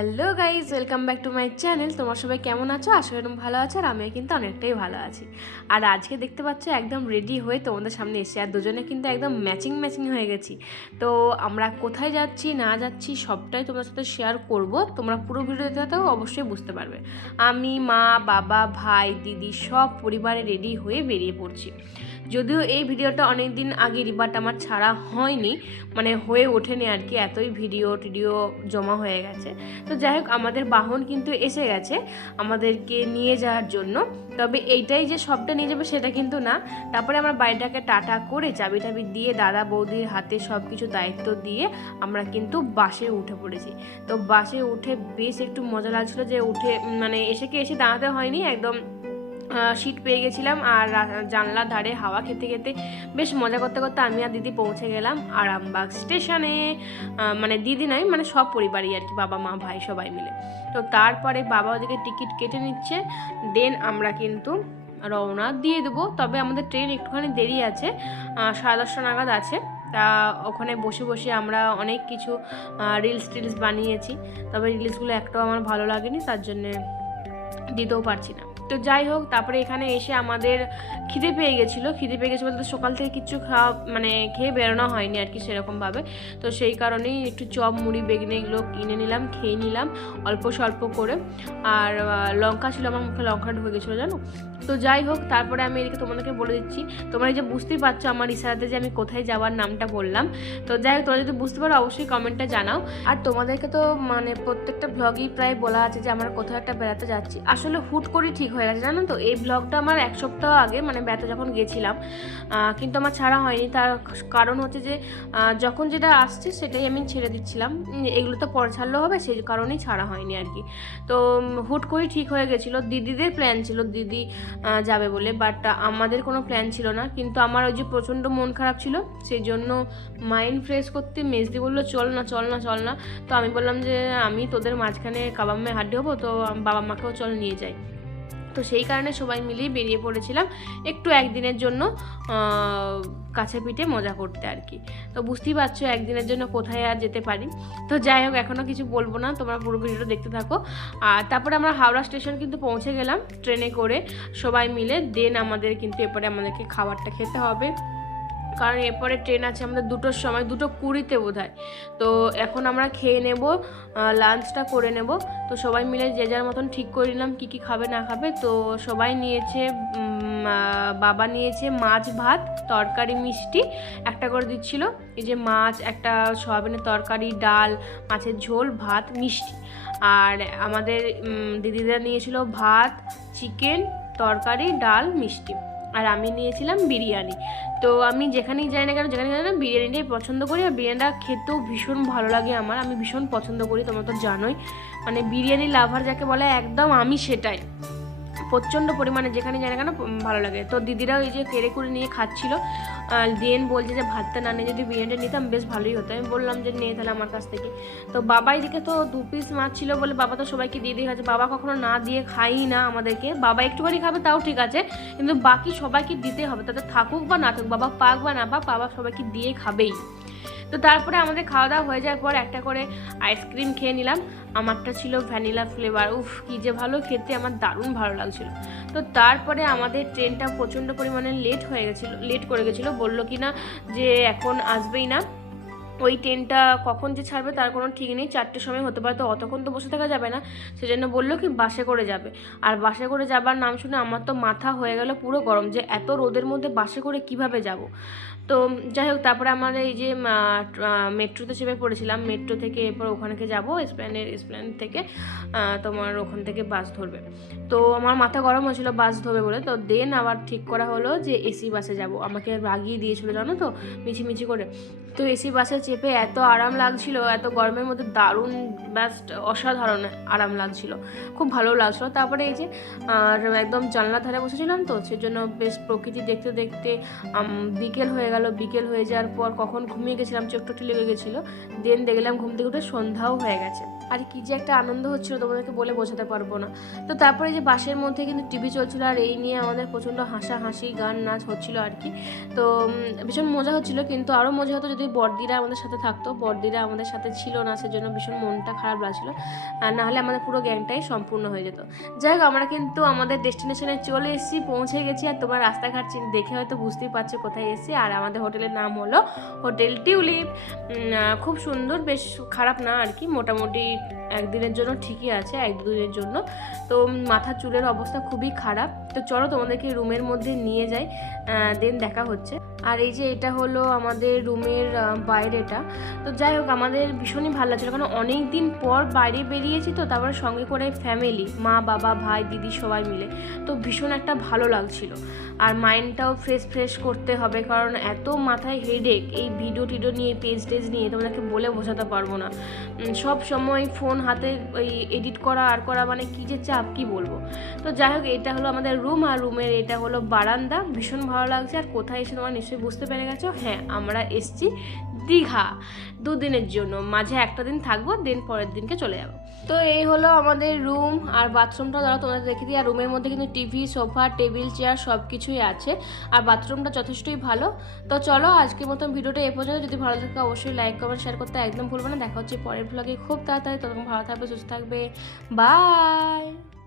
Welcome back to my channel. তোমার সবাই কেমন আছো? আশা করি ভালো আছো আর আমিও কিন্তু অনেকটাই ভালো আছি। আর আজকে দেখতে পাচ্ছ, একদম রেডি হয়ে তোমাদের সামনে এসে আর দুজনে কিন্তু একদম ম্যাচিং ম্যাচিং হয়ে গেছি। তো আমরা কোথায় যাচ্ছি, না যাচ্ছি, সবটাই তোমাদের সাথে শেয়ার করব। তোমরা পুরো ভিডিওতে তো অবশ্যই বুঝতে পারবে। আমি, মা, বাবা, ভাই, দিদি সব পরিবারে রেডি হয়ে বেরিয়ে পড়ছি। যদিও এই ভিডিওটা অনেক দিন আগে বাট আমার ছাড়া হয়নি। মানে হয়ে ওঠেনি আর কি, এতই ভিডিও টিডিও জমা হয়ে গেছে। তো যাই হোক, আমাদের বাহন কিন্তু এসে গেছে আমাদেরকে নিয়ে যাওয়ার জন্য। তবে এইটাই যে সবটা নিয়ে যাবে সেটা কিন্তু না। তারপরে আমরা বাড়িটাকে টাটা করে চাবি টাবি দিয়ে, দাদা বৌদির হাতে সব কিছু দায়িত্ব দিয়ে আমরা কিন্তু বাসে উঠে পড়েছি। তো বাসে উঠে বেশ একটু মজা লাগছিল যে উঠে মানে এসে কি এসে দাঁড়াতে হয়নি? একদম সিট পেয়ে গেছিলাম আর জানলার ধারে হাওয়া খেতে খেতে বেশ মজা করতে করতে আমি আর দিদি পৌঁছে গেলাম আরামবাগ স্টেশনে মানে দিদি নয় মানে সব পরিবারই আর কি, বাবা, মা, ভাই সবাই মিলে। তো তারপরে বাবা ওদিকে টিকিট কেটে নিচ্ছে দেন আমরা কিন্তু রওনা দিয়ে দেবো। তবে আমাদের ট্রেন একটুখানি দেরি আছে সাড়ে দশটা নাগাদ আছে। তা ওখানে বসে বসে আমরা অনেক কিছু রিলস টিলস বানিয়েছি। তবে রিলসগুলো একটাও আমার ভালো লাগেনি, তার জন্যে দিতেও পারছি না। তো যাই হোক, তারপরে এখানে এসে আমাদের খিদে পেয়ে গেছিল। খিদে পেয়ে গেছে বলতে সকাল থেকে কিচ্ছু খাওয়া মানে খেয়ে বেরোনো হয়নি আর কি সেরকমভাবে। তো সেই কারণেই একটু চপ, মুড়ি, বেগনে এগুলো কিনে নিলাম, খেয়ে নিলাম অল্প স্বল্প করে। আর লঙ্কা ছিল আমার মুখে লঙ্কা ঢুকে গেছিল জানো? তো যাই হোক, তারপরে আমি এদিকে তোমাদেরকে বলে দিচ্ছি, তোমরা এই যে বুঝতেই পারছ আমার ইশারাতে যে আমি কোথায় যাওয়ার নামটা বললাম। তো যাই হোক, তোমরা যদি বুঝতে পারো অবশ্যই কমেন্টে জানাও। আর তোমাদেরকে তো মানে প্রত্যেকটা ব্লগেই প্রায় বলা আছে যে আমরা কোথাও একটা বেড়াতে যাচ্ছি। আসলে হুট করে ঠিক হয়ে গেছে, জানো তো? এই ব্লগটা আমার এক সপ্তাহ আগে মানে বেড়াতে যখন গেছিলাম কিন্তু আমার ছাড়া হয়নি। তার কারণ হচ্ছে যে যখন যেটা আসছে সেটাই আমি ছেড়ে দিচ্ছিলাম। এগুলো তো পরে ছাড়লেও হবে, সেই কারণেই ছাড়া হয়নি আর কি। তো হুট করেই ঠিক হয়ে গেছিল। দিদিদের প্ল্যান ছিল, দিদি যাবে বলে বাট আমাদের কোনো প্ল্যান ছিল না। কিন্তু আমার ওই যে প্রচণ্ড মন খারাপ ছিল, সেই জন্য মাইন্ড ফ্রেশ করতে মেজদি বলল, চল না চল না চল না। তো আমি বললাম যে, আমি তোদের মাঝখানে কাবাম্মে হাড্ডি হব, তো বাবা মাকেও চল নিয়ে যাই। তো সেই কারণে সবাই মিলেই বেরিয়ে পড়েছিলাম একটু একদিনের জন্য কাছে পিঠে মজা করতে আর কি। তো বুঝতেই পারছ একদিনের জন্য কোথায় আর যেতে পারি। তো যাই হোক এখনও কিছু বলব না, তোমরা পুরো ভিডিওটা দেখতে থাকো। আর তারপরে আমরা হাওড়া স্টেশন কিন্তু পৌঁছে গেলাম ট্রেনে করে। সবাই মিলে দেন আমাদের কিন্তু এরপরে আমাদেরকে খাবারটা খেতে হবে। কারণ এরপরে ট্রেন আছে আমাদের দুটোর সময়, দুটো কুড়িতে বোধ তো এখন আমরা খেয়ে নেব লাঞ্চটা করে নেব। তো সবাই মিলে যে যার মতন ঠিক করে নিলাম কী কী খাবে না খাবে। তো সবাই নিয়েছে বাবা নিয়েছে মাছ ভাত, তরকারি মিষ্টি, একটা করে দিচ্ছিল। এই যে মাছ, একটা সয়াবিনের তরকারি, ডাল, মাছের ঝোল, ভাত, মিষ্টি। আর আমাদের দিদিরা নিয়েছিল ভাত, চিকেন, তরকারি, ডাল, মিষ্টি। আর আমি নিয়েছিলাম বিরিয়ানি। তো আমি যেখানেই যাই না কেন যেখানে যাই না বিরিয়ানিটাই পছন্দ করি আর বিরিয়ানিটা খেতেও ভীষণ ভালো লাগে আমার। আমি ভীষণ পছন্দ করি, তোমরা তো জানোই। মানে বিরিয়ানি লাভার যাকে বলে, একদম আমি সেটাই। প্রচণ্ড পরিমাণে যেখানে যাই না কেন ভালো লাগে। তো দিদিরা ওই যে কেড়ে করে নিয়ে খাচ্ছিল দেন বলছে যে ভাতটা না নিয়ে যদি বিরিয়ানিটা নিতাম, বেশ ভালোই হতো। আমি বললাম যে নিয়ে তাহলে আমার কাছ থেকে। তো বাবা এদিকে তো দু পিস মাছ ছিল বলে বাবা তো সবাইকে দিয়ে দিয়ে খাচ্ছে। বাবা কখনো না দিয়ে খাই না আমাদেরকে। বাবা একটুখানি খাবে, তাও ঠিক আছে। কিন্তু বাকি সবাইকে দিতে হবে তাদের থাকুক বা না থাকুক, বাবা পাক বা না পাক, বাবা সবাইকে দিয়ে খাবেই। তো তারপরে আমাদের খাওয়া দাওয়া হয়ে যাওয়ার পর একটা করে আইসক্রিম খেয়ে নিলাম। আমারটা ছিল ভ্যানিলা ফ্লেভার। উফ, কি যে ভালো খেতে, আমার দারুণ ভালো লাগছিল। তো তারপরে আমাদের ট্রেনটা প্রচণ্ড পরিমাণে লেট হয়ে গেছিল লেট করে গেছিল। বলল কি না যে এখন আসবেই না। ওই ট্রেনটা কখন যে ছাড়বে তার কোনো ঠিক নেই, চারটের সময় হতে পারে। তো অতক্ষণ তো বসে থাকা যাবে না। সেজন্য বলল কি, বাসে করে যাবে। আর বাসে করে যাবার নাম শুনে আমার তো মাথা হয়ে গেল পুরো গরম যে এত রোদের মধ্যে বাসে করে কীভাবে যাব? তো যাই হোক, তারপরে আমার এই যে মেট্রোতে চেপে পড়েছিলাম। মেট্রো থেকে এরপর ওখানেকে যাব স্প্ল্যানের স্প্ল্যানেড থেকে তোমার ওখান থেকে বাস ধরবে। তো আমার মাথা গরম হয়েছিল বাস ধরবে বলে। তো দেন আবার ঠিক করা হলো যে এসি বাসে যাব। আমাকে রাগিয়ে দিয়েছিল, জানো তো, মিছিমিছি করে। তো এসি বাসে চেপে এত আরাম লাগছিল, এত গরমের মধ্যে দারুণ ব্যাস্ট অসাধারণ আরাম লাগছিল। খুব ভালো লাগছিল। তারপরে এই যে, আর একদম জানলা ধারে বসেছিলাম তো, সেজন্য বেশ প্রকৃতি দেখতে দেখতে বিকেল হয়ে গেল। বিকেল হয়ে যাওয়ার পর কখন ঘুমিয়ে গেছিলাম চোখটা লেগে গেছিল। দেন দেখলাম ঘুম থেকে উঠে সন্ধ্যাও হয়ে গেছে। আর কি যে একটা আনন্দ হচ্ছিল তোমাদেরকে বলে বোঝাতে পারব না। তো তারপরে যে বাসের মধ্যে কিন্তু টিভি চলছিল আর এই নিয়ে আমাদের প্রচণ্ড হাসাহাসি, গান নাচ হচ্ছিল আর কি। তো ভীষণ মজা হচ্ছিল কিন্তু আরও মজা হতো যদি বর্দিরা আমাদের সাথে থাকতো। বর্দিরা আমাদের সাথে ছিল না, সেজন্য ভীষণ মনটা খারাপ লাগছিল। আর নাহলে আমাদের পুরো গ্যাংটাই সম্পূর্ণ হয়ে যেত। যাই হোক, আমরা কিন্তু আমাদের ডেস্টিনেশনে চলে এসেছি, পৌঁছে গেছি আর তোমার রাস্তাঘাট দেখে হয়তো বুঝতেই পারছ কোথায় এসেছি। আর আমাদের হোটেলের নাম হলো হোটেল টিউলিপ। খুব সুন্দর, বেশ খারাপ না আর কি, মোটামুটি একদিনের জন্য ঠিকই আছে এক দুদিনের জন্য। তো মাথার চুলের অবস্থা খুবই খারাপ। তো চলো তোমাদেরকে রুমের মধ্যে নিয়ে যাই দেন দেখা হচ্ছে। আর এই যে এটা হলো আমাদের রুমের বাইরেটা। তো যাই হোক, আমাদের ভীষণই ভালো লাগছিল। কারণ অনেক দিন পর বাইরে বেরিয়েছি তো, তারপরে সঙ্গে করে ফ্যামিলি মা, বাবা, ভাই, দিদি সবাই মিলে। তো ভীষণ একটা ভালো লাগছিল। আর মাইন্ডটাও ফ্রেশ ফ্রেশ করতে হবে, কারণ এত মাথায় হেডেক এই ভিডিও টিডিও নিয়ে পেজ টেজ নিয়ে তোমাদেরকে বলে বোঝাতে পারব না। সব সময় ফোন হাতে ওই এডিট করা, আর করা মানে কী যে চাপ, কি বলব? তো যাই হোক, এটা হলো আমাদের রুম আর রুমের এটা হলো বারান্দা। ভীষণ ভালো লাগছে। আর কোথায় এসে তোমরা নিশ্চয়ই বুঝতে পেরে গেছো। হ্যাঁ আমরা এসছি দীঘা দুদিনের জন্য। মাঝে একটা দিন থাকব, দেন পরের দিনকে চলে যাব। তো এই হলো আমাদের রুম আর বাথরুমটা। ধরো তোমাদের দেখে দিই, আর রুমের মধ্যে কিন্তু টিভি, সোফা, টেবিল, চেয়ার সব কিছুই আছে। আর বাথরুমটা যথেষ্টই ভালো। তো চলো, আজকের মতন ভিডিওটা এ পর্যন্ত। যদি ভালো থাকে অবশ্যই লাইক, কমেন্ট, শেয়ার করতে একদম ভুলবে না। দেখা হচ্ছে পরের ব্লগে খুব তাড়াতাড়ি তখন ভালো থাকবে, সুস্থ থাকবে। বাই!